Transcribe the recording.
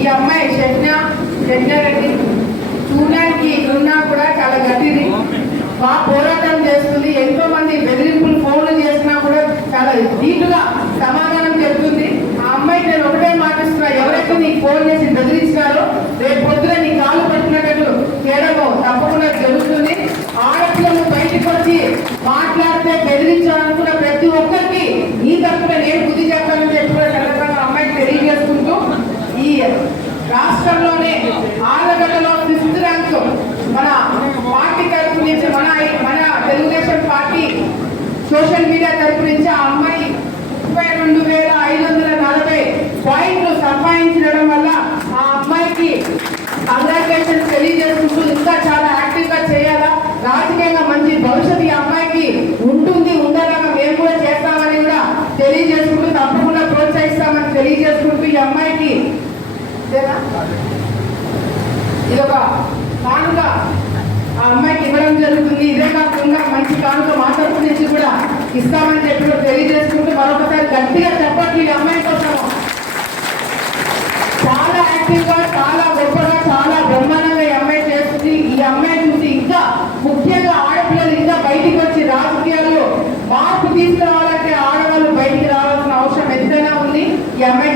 ఈ అమ్మాయి శజ్ఞ శజ్ఞ రెడ్డి చూడడానికి ఉన్నా కూడా చాలా గట్టిది. బాగా పోరాటం చేస్తుంది. ఎంతో మంది బెదిరింపులు ఫోన్లు చేసినా కూడా చాలా నీటుగా సమాధానం చెప్తుంది ఆ అమ్మాయి నేను ఒకటే మాటిస్తున్నా ఎవరైతే నీకు ఫోన్ చేసి బెదిరించినారో రేపు పొద్దున నీ కాలు పట్టినట్టు చేయడము తప్పకుండా జరుగుతుంది. ఆడపిల్లలు బయటకు వచ్చి మాట్లాడితే బెదిరించాలనుకున్న ప్రతి ఒక్కరికి నీ తరఫున నేను బుద్ధి చెప్పాలని చెప్పి కూడా చంద్రబాబు అమ్మాయికి తెలియజేసుకుంటూ ఈ రాష్ట్రంలోనే ఆలగడ్డలో ఫిఫ్త్ ర్యాంక్ మన పార్టీ తరపు నుంచి మన మన తెలుగుదేశం పార్టీ సోషల్ మీడియా తరపు నుంచి ఆ అమ్మాయి ముప్పై రెండు వేల ఐదు వందల నలభై పాయింట్లు సంపాదించడం వల్ల ఆ అమ్మాయికి కంగ్రాచులేషన్స్ తెలియజేసుకుంటూ ఇంకా చాలా యాక్టివ్గా చేయాలా? రాజకీయంగా మంచి భవిష్యత్తు ఈ అమ్మాయికి ఉంటుంది ఉండేలాగా మేము కూడా చేస్తామని కూడా తెలియజేసుకుంటూ తప్పకుండా ప్రోత్సహిస్తామని తెలియజేసుకుంటూ ఈ అమ్మాయికి ఇదేనా? ఇది కానుక ఆ అమ్మాయికి ఇవ్వడం జరుగుతుంది. ఇదే కాకుండా మంచి కానుక మా నుంచి కూడా ఇస్తామని చెప్పి తెలియజేసుకుంటూ మరొకసారి గట్టిగా చెప్పట్లు ఈ అమ్మాయి కోసం చాలా యాక్టివ్గా చాలా గొప్పగా చాలా బ్రహ్మాండంగా ఈ అమ్మాయి చేస్తుంది. ఈ అమ్మాయి చూసి ఇంకా ముఖ్యంగా ఆడపిల్లలు ఇంకా బయటికి వచ్చి రాజకీయాల్లో మార్పు తీసుకురావాలంటే ఆడవాళ్ళు బయటికి రావాల్సిన అవసరం ఎంతైనా ఉంది. ఈ అమ్మాయి